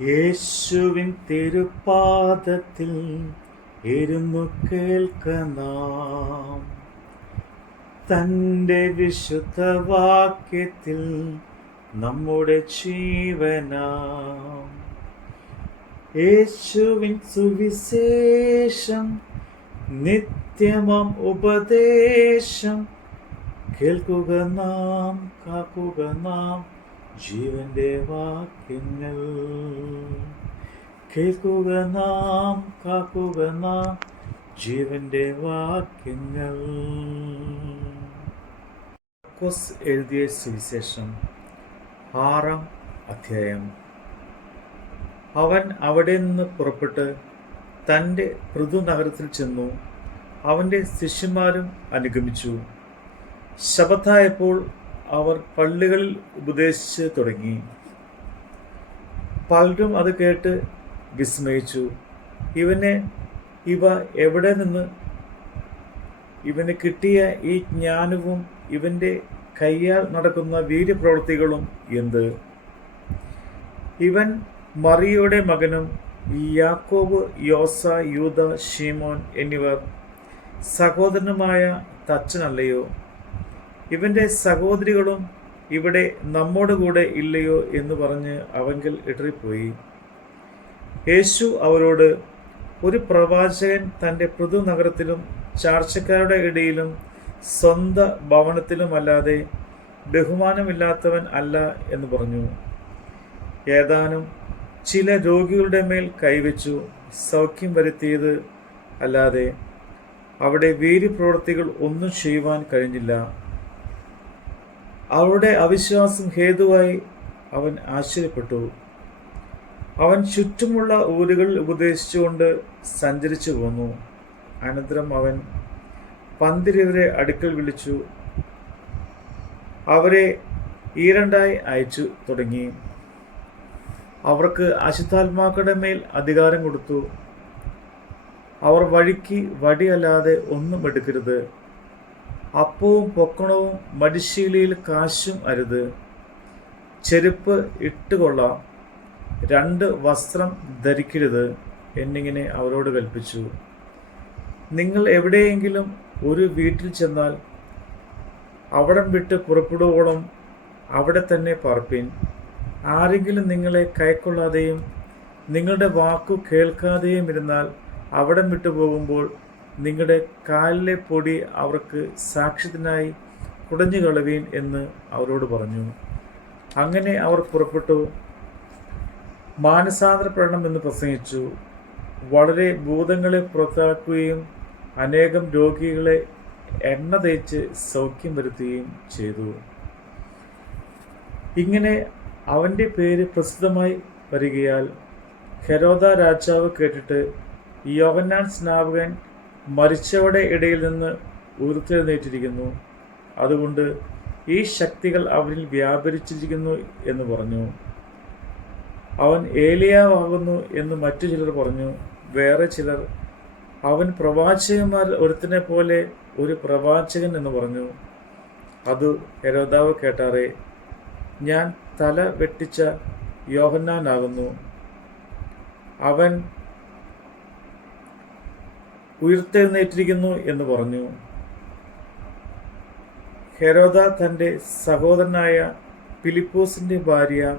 യേശുവിൻ തിരുപാദത്തിൽ ഇരുന്നു കേൾക്കണം തന്റെ വിശുദ്ധ വാക്യത്തിൽ നമ്മുടെ ജീവനാം. യേശുവിൻ സുവിശേഷം നിത്യമം ഉപദേശം കേൾക്കുക നാം കാക്കുക നാം. ജീവന്റെ വാക്യങ്ങൾ. കേൾക്കുക നാം കാക്കുക നാം ജീവന്റെ വാക്യങ്ങൾ. കൊസ് എഴുതിയ സുവിശേഷം ആറാം അധ്യായം. അവൻ അവിടെ നിന്ന് പുറപ്പെട്ട് തന്റെ നഗരത്തിൽ ചെന്നു. അവന്റെ ശിഷ്യന്മാരും അനുഗമിച്ചു. ശബത്തായപ്പോൾ അവർ പള്ളികളിൽ ഉപദേശിച്ച് തുടങ്ങി. പലരും അത് കേട്ട് വിസ്മയിച്ചു. ഇവനെ ഇവ എവിടെ നിന്ന്? ഇവന് കിട്ടിയ ഈ ജ്ഞാനവും ഇവന്റെ കയ്യാൽ നടക്കുന്ന വീര്യപ്രവൃത്തികളും എന്ത്? ഇവൻ മറിയയുടെ മകനും യാക്കോബ് യോസ യൂത ഷീമോൻ എന്നിവർ സഹോദരനുമായ തച്ചനല്ലയോ? ഇവന്റെ സഹോദരികളും ഇവിടെ നമ്മോട് കൂടെ ഇല്ലയോ എന്ന് പറഞ്ഞ് അവങ്കിൽ ഇടറിപ്പോയി. യേശു അവരോട് ഒരു പ്രവാചകൻ തന്റെ പൃഥു നഗരത്തിലും ചാർച്ചക്കാരുടെ ഇടയിലും സ്വന്ത ഭവനത്തിലുമല്ലാതെ ബഹുമാനമില്ലാത്തവൻ അല്ല എന്ന് പറഞ്ഞു. ഏതാനും ചില രോഗികളുടെ മേൽ കൈവച്ചു സൗഖ്യം വരുത്തിയത് അല്ലാതെ അവിടെ വീര്യപ്രവൃത്തികൾ ഒന്നും ചെയ്യുവാൻ കഴിഞ്ഞില്ല. അവരുടെ അവിശ്വാസം ഹേതുവായി അവൻ ആശ്ചര്യപ്പെട്ടു. അവൻ ചുറ്റുമുള്ള ഊരുകൾ ഉപദേശിച്ചുകൊണ്ട് സഞ്ചരിച്ചു പോന്നു. അനന്തരം അവൻ പന്തിരിവരെ അടുക്കൽ വിളിച്ചു. അവരെ ഈരണ്ടായി അയച്ചു തുടങ്ങി. അവർക്ക് അശുദ്ധാത്മാക്കളുടെ മേൽ അധികാരം കൊടുത്തു. അവർ വഴിക്ക് വടിയല്ലാതെ ഒന്നും എടുക്കരുത്. അപ്പവും പൊക്കണവും മടിശീലയിൽ കാശും അരുത്. ചെരുപ്പ് ഇട്ടുകൊള്ളാം. രണ്ട് വസ്ത്രം ധരിക്കരുത് എന്നിങ്ങനെ അവരോട് കൽപ്പിച്ചു. നിങ്ങൾ എവിടെയെങ്കിലും ഒരു വീട്ടിൽ ചെന്നാൽ അവിടം വിട്ട് പുറപ്പെടുവോളം അവിടെ തന്നെ പാർപ്പിൻ. ആരെങ്കിലും നിങ്ങളെ കൈക്കൊള്ളാതെയും നിങ്ങളുടെ വാക്കു കേൾക്കാതെയും ഇരുന്നാൽ അവിടം വിട്ടു പോകുമ്പോൾ നിങ്ങളുടെ കാലിലെ പൊടി അവർക്ക് സാക്ഷ്യത്തിനായി കുടഞ്ഞു കളവീൻ എന്ന് അവരോട് പറഞ്ഞു. അങ്ങനെ അവർ പുറപ്പെട്ടു. മാനസാന്തരപ്പെടണം എന്ന് പ്രസംഗിച്ചു. വളരെ ഭൂതങ്ങളെ പുറത്താക്കുകയും അനേകം രോഗികളെ എണ്ണ തേച്ച് സൗഖ്യം വരുത്തുകയും ചെയ്തു. ഇങ്ങനെ അവന്റെ പേര് പ്രസിദ്ധമായി വരികയാൽ ഹെരോദ രാജാവ് കേട്ടിട്ട് യോഹന്നാൻ സ്നാപകൻ മരിച്ചവരുടെ ഇടയിൽ നിന്ന് ഉയർത്തെഴുന്നേറ്റിരിക്കുന്നു അതുകൊണ്ട് ഈ ശക്തികൾ അവരിൽ വ്യാപരിച്ചിരിക്കുന്നു എന്ന് പറഞ്ഞു. അവൻ ഏലിയാവാകുന്നു എന്ന് മറ്റു ചിലർ പറഞ്ഞു. വേറെ ചിലർ അവൻ പ്രവാചകന്മാർ ഒരുത്തിനെ പോലെ ഒരു പ്രവാചകൻ എന്ന് പറഞ്ഞു. അത് ഹെരോദാവ് കേട്ടാറേ ഞാൻ തല വെട്ടിച്ച യോഹന്നാനാകുന്നു. അവൻ ഉയർത്തെഴുന്നേറ്റിരിക്കുന്നു എന്ന് പറഞ്ഞു. ഹെരോദ തന്റെ സഹോദരനായ ഫിലിപ്പോസിന്റെ ഭാര്യ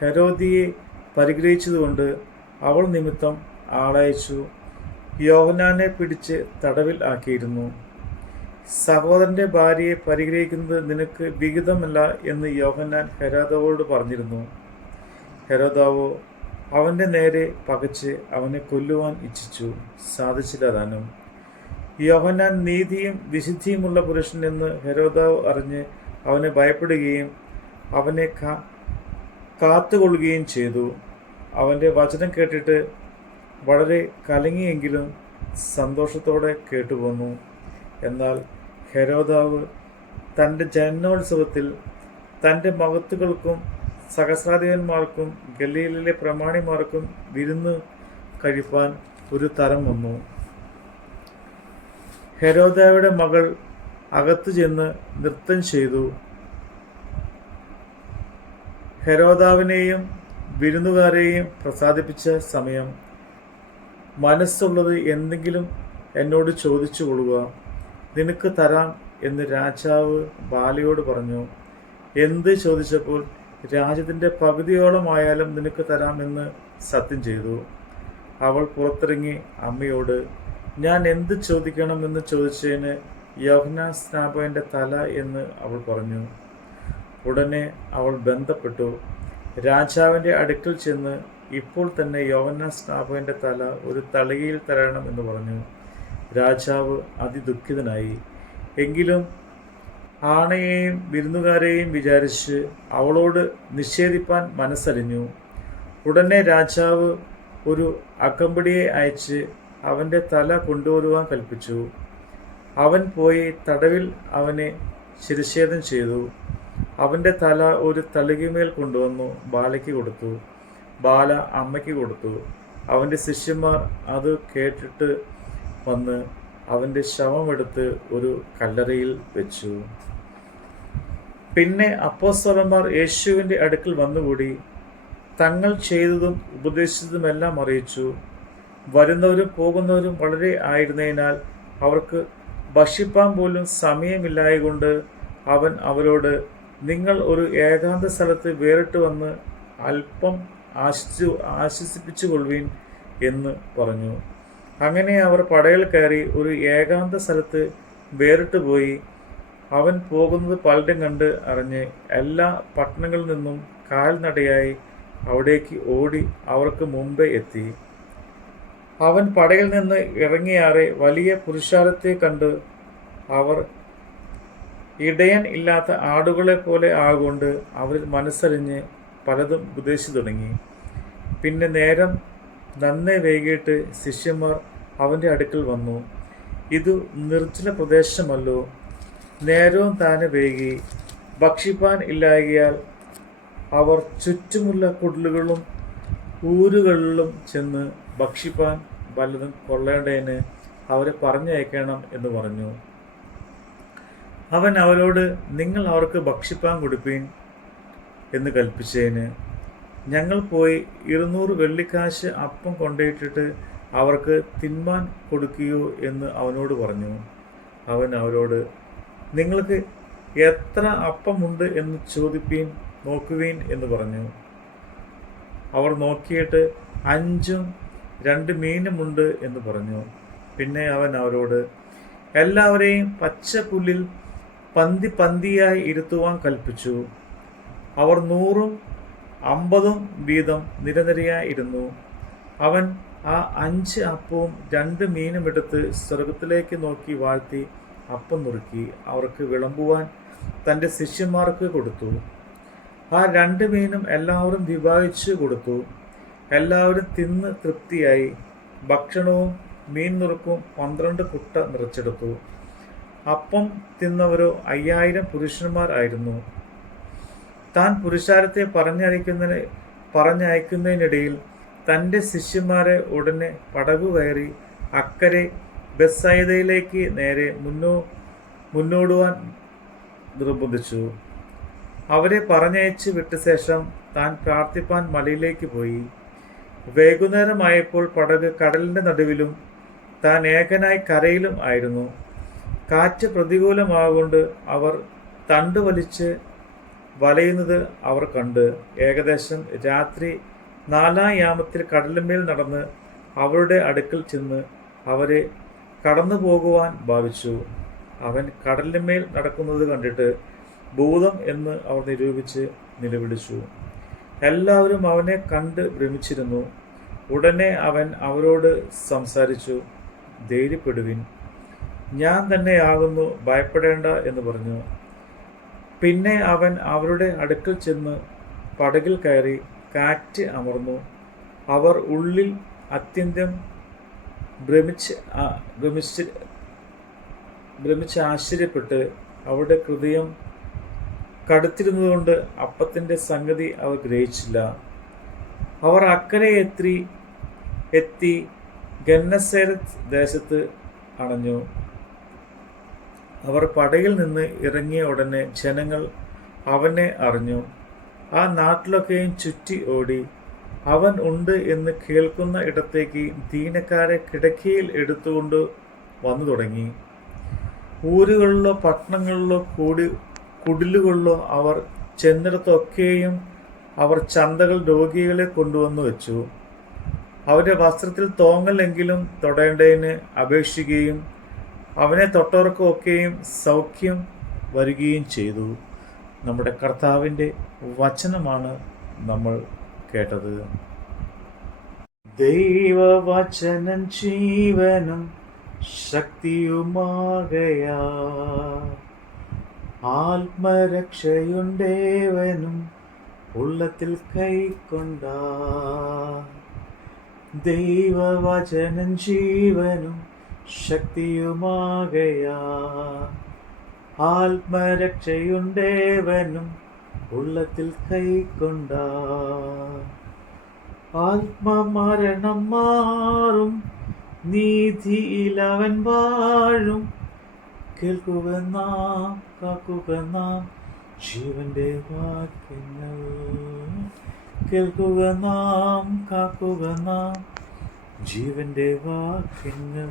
ഹെരോദിയെ പരിഗ്രഹിച്ചതുകൊണ്ട് അവൾ നിമിത്തം ആളയച്ചു. യോഹനാനെ പിടിച്ച് തടവിൽ ആക്കിയിരുന്നു. സഹോദരന്റെ ഭാര്യയെ പരിഗ്രഹിക്കുന്നത് നിനക്ക് വിഹിതമല്ല എന്ന് യോഹന്നാൻ ഹെരോദാവോട് പറഞ്ഞിരുന്നു. ഹെരോദാവോ അവന്റെ നേരെ പകച്ച് അവനെ കൊല്ലുവാൻ ഇച്ഛിച്ചു. സാധിച്ചില്ല താനും. യോഹന്നാൻ നീതിയും വിശുദ്ധിയുമുള്ള പുരുഷൻ എന്ന് ഹെരോദാവ് അറിഞ്ഞ് അവനെ ഭയപ്പെടുകയും അവനെ കാ കാത്തുകൊള്ളുകയും ചെയ്തു. അവന്റെ വചനം കേട്ടിട്ട് വളരെ കലങ്ങിയെങ്കിലും സന്തോഷത്തോടെ കേട്ടുപോന്നു. എന്നാൽ ഹെരോദാവ് തന്റെ ജനനോത്സവത്തിൽ തന്റെ മഹത്തുക്കൾക്കും സഹസ്രാധിപന്മാർക്കും ഗലീലിലെ പ്രമാണിമാർക്കും വിരുന്ന് കഴിപ്പാൻ ഒരു തരം വന്നു. ഹെരോദായുടെ മകൾ അകത്തു ചെന്ന് നൃത്തം ചെയ്തു. ഹെരോദാവിനെയും വിരുന്നുകാരെയും പ്രസാദിപ്പിച്ച സമയം. മനസ്സുള്ളത് എന്തെങ്കിലും എന്നോട് ചോദിച്ചു കൊള്ളുക നിനക്ക് തരാം എന്ന് രാജാവ് ബാലയോട് പറഞ്ഞു. എന്ത് ചോദിച്ചപ്പോൾ രാജ്യത്തിന്റെ പകുതിയോളമായാലും നിനക്ക് തരാമെന്ന് സത്യം ചെയ്തു. അവൾ പുറത്തിറങ്ങി അമ്മയോട് ഞാൻ എന്ത് ചോദിക്കണമെന്ന് ചോദിച്ചതിന് യോഹന സ്നാപകന്റെ തല എന്ന് അവൾ പറഞ്ഞു. ഉടനെ അവൾ ബന്ധപ്പെട്ടു. രാജാവിന്റെ അടുക്കൽ ചെന്ന് ഇപ്പോൾ തന്നെ യോഹന സ്നാപകന്റെ തല ഒരു തളികയിൽ തരണം എന്ന് പറഞ്ഞു. രാജാവ് അതിദുഃഖിതനായി. എങ്കിലും ആണയെയും വിരുന്നുകാരെയും വിചാരിച്ച് അവളോട് നിഷേധിപ്പാൻ മനസ്സലിഞ്ഞു. ഉടനെ രാജാവ് ഒരു അകമ്പടിയെ അയച്ച് അവന്റെ തല കൊണ്ടുവരുവാൻ കൽപ്പിച്ചു. അവൻ പോയി തടവിൽ അവനെ ശിരച്ഛേദം ചെയ്തു. അവന്റെ തല ഒരു തളികമേൽ കൊണ്ടുവന്നു ബാലയ്ക്ക് കൊടുത്തു. ബാല അമ്മയ്ക്ക് കൊടുത്തു. അവന്റെ ശിഷ്യന്മാർ അത് കേട്ടിട്ട് വന്ന് അവന്റെ ശവമെടുത്ത് ഒരു കല്ലറയിൽ വെച്ചു. പിന്നെ അപ്പോസ്തലന്മാർ യേശുവിന്റെ അടുക്കൽ വന്നുകൂടി തങ്ങൾ ചെയ്തതും ഉപദേശിച്ചതുമെല്ലാം അറിയിച്ചു. വരുന്നവരും പോകുന്നവരും വളരെ ആയിരുന്നതിനാൽ അവർക്ക് ഭക്ഷിപ്പാൻ പോലും സമയമില്ലായകൊണ്ട് അവൻ അവരോട് നിങ്ങൾ ഒരു ഏകാന്ത സ്ഥലത്ത് വേറിട്ട് വന്ന് അല്പം ആശിച്ചു ആശ്വസിപ്പിച്ചു കൊള്ളുവീൻ എന്ന് പറഞ്ഞു. അങ്ങനെ അവർ പടയിൽ കയറി ഒരു ഏകാന്ത സ്ഥലത്ത് വേറിട്ട് പോയി. അവൻ പോകുന്നത് പലരും കണ്ട് അറിഞ്ഞ് എല്ലാ പട്ടണങ്ങളിൽ നിന്നും കാൽനടയായി അവിടേക്ക് ഓടി അവർക്ക് മുമ്പേ എത്തി. അവൻ പടയിൽ നിന്ന് ഇറങ്ങിയാറെ വലിയ പുരുഷാരത്തെ കണ്ട് അവർ ഇടയൻ ഇല്ലാത്ത ആടുകളെ പോലെ ആകൊണ്ട് അവരിൽ മനസ്സറിഞ്ഞ് പലതും ഉപദേശിച്ചു തുടങ്ങി. പിന്നെ നേരം നന്നേ വൈകിട്ട് ശിഷ്യന്മാർ അവന്റെ അടുക്കൽ വന്നു. ഇത് നിർജല പ്രദേശമല്ലോ. നേരവും താനെ വേകി. ഭക്ഷിപ്പാൻ ഇല്ലായകയാൽ അവർ ചുറ്റുമുള്ള കുടലുകളും ഊരുകളിലും ചെന്ന് ഭക്ഷിപ്പാൻ വല്ലതും കൊള്ളേണ്ടതിന് അവരെ പറഞ്ഞയക്കണം എന്ന് പറഞ്ഞു. അവൻ അവരോട് നിങ്ങൾ അവർക്ക് ഭക്ഷിപ്പാൻ കൊടുപ്പീൻ എന്ന് കൽപ്പിച്ചതിന് ഞങ്ങൾ പോയി ഇരുന്നൂറ് വെള്ളിക്കാശ് അപ്പം കൊണ്ടുപോയിട്ടിട്ട് അവർക്ക് തിന്മാൻ കൊടുക്കുകയോ എന്ന് അവനോട് പറഞ്ഞു. അവൻ അവരോട് നിങ്ങൾക്ക് എത്ര അപ്പമുണ്ട് എന്ന് ചോദിപ്പീൻ നോക്കുവീൻ എന്ന് പറഞ്ഞു. അവർ നോക്കിയിട്ട് അഞ്ചും രണ്ട് മീനുമുണ്ട് എന്ന് പറഞ്ഞു. പിന്നെ അവൻ അവരോട് എല്ലാവരെയും പച്ച പുല്ലിൽ പന്തി പന്തിയായി ഇരുത്തുവാൻ കൽപ്പിച്ചു. അവർ നൂറും അമ്പതും വീതം നിരനിരയായി ഇരുന്നു. അവൻ ആ അഞ്ച് അപ്പവും രണ്ട് മീനും എടുത്ത് സ്വർഗത്തിലേക്ക് നോക്കി വാഴ്ത്തി അപ്പം നുറുക്കി അവർക്ക് വിളമ്പുവാൻ തന്റെ ശിഷ്യന്മാർക്ക് കൊടുത്തു. ആ രണ്ട് മീനും എല്ലാവരും വിഭാഗിച്ചു കൊടുത്തു. എല്ലാവരും തിന്ന് തൃപ്തിയായി. ഭക്ഷണവും മീൻ നുറുക്കും പന്ത്രണ്ട് കുട്ട നിറച്ചെടുത്തു. അപ്പം തിന്നവരോ അയ്യായിരം പുരുഷന്മാർ ആയിരുന്നു. താൻ പുരുഷാരത്തെ പറഞ്ഞയക്കുന്നതിന് പറഞ്ഞയക്കുന്നതിനിടയിൽ തന്റെ ശിഷ്യന്മാരെ ഉടനെ പടകു കയറി അക്കരെ ബെസ്സൈദയിലേക്ക് നേരെ മുന്നോ മുന്നോടുവാൻ നിർബന്ധിച്ചു. അവരെ പറഞ്ഞയച്ചു വിട്ട ശേഷം താൻ പ്രാർത്ഥിപ്പാൻ മലയിലേക്ക് പോയി. വൈകുന്നേരമായപ്പോൾ പടക് കടലിന്റെ നടുവിലും താൻ ഏകനായി കരയിലും ആയിരുന്നു. കാറ്റ് പ്രതികൂലമാകൊണ്ട് അവർ തണ്ട് വലിച്ച് വലയുന്നത് അവർ കണ്ട്. ഏകദേശം രാത്രി നാലാം യാമത്തിൽ കടലിന്മേൽ നടന്ന് അവരുടെ അടുക്കൽ ചെന്ന് അവരെ കടന്നു പോകുവാൻ ഭാവിച്ചു. അവൻ കടലിന്മേൽ നടക്കുന്നത് കണ്ടിട്ട് ഭൂതം എന്ന് അവർ നിരൂപിച്ച് നിലവിളിച്ചു. എല്ലാവരും അവനെ കണ്ട് ഭ്രമിച്ചിരുന്നു. ഉടനെ അവൻ അവരോട് സംസാരിച്ചു ധൈര്യപ്പെടുവിൻ. ഞാൻ തന്നെയാകുന്നു ഭയപ്പെടേണ്ട എന്ന് പറഞ്ഞു. പിന്നെ അവൻ അവരുടെ അടുക്കൽ ചെന്ന് പടകിൽ കയറി കാറ്റ് അമർന്നു. അവർ ഉള്ളിൽ അത്യന്തം ഭ്രമിച്ച് ഭ്രമിച്ച് ഭ്രമിച്ച് ആശ്ചര്യപ്പെട്ട് അവരുടെ ഹൃദയം കടുത്തിരുന്നതുകൊണ്ട് അപ്പത്തിന്റെ സംഗതി അവർ ഗ്രഹിച്ചില്ല. അവർ അക്കരെ എത്തി എത്തി ഗന്നസേരത്ത് ദേശത്ത് അണഞ്ഞു. അവർ പടയിൽ നിന്ന് ഇറങ്ങിയ ഉടനെ ജനങ്ങൾ അവനെ അറിഞ്ഞു. ആ നാട്ടിലൊക്കെയും ചുറ്റി ഓടി അവൻ ഉണ്ട് എന്ന് കേൾക്കുന്ന ഇടത്തേക്ക് ദീനക്കാരെ കിടക്കയിൽ എടുത്തുകൊണ്ട് വന്നു തുടങ്ങി. ഊരുകളിലോ പട്ടണങ്ങളിലോ കൂടി കുടിലുകളിലോ അവർ ചെന്നിടത്തൊക്കെയും അവർ ചന്തകൾ രോഗികളെ കൊണ്ടുവന്നു വെച്ചു. അവരുടെ വസ്ത്രത്തിൽ തോങ്ങലെങ്കിലും തൊടേണ്ടതിന് അപേക്ഷിക്കുകയും അവനെ തൊട്ടവർക്കൊക്കെയും സൗഖ്യം വരികയും ചെയ്തു. നമ്മുടെ കർത്താവിന്റെ വചനമാണ് നമ്മൾ കേട്ടത്. ദൈവവചനം ജീവനും ശക്തിയുമാകയാ ആത്മരക്ഷയുണ്ടേവനും ഉള്ളത്തിൽ കൈക്കൊണ്ട ദൈവവചനം ജീവനും ശക്തിയുമാകയാ ആത്മരക്ഷയുണ്ടേവനും ഉള്ളത്തിൽ കൈക്കൊണ്ട ആത്മമരണം മാറും നീതിയിൽ അവൻ വാഴും. കേൾക്കുക നാം കാക്കുക നാം ജീവന്റെ വാക്യങ്ങൾ. കേൾക്കുക നാം കാക്കുക നാം ജീവന്റെ വാക്യങ്ങൾ.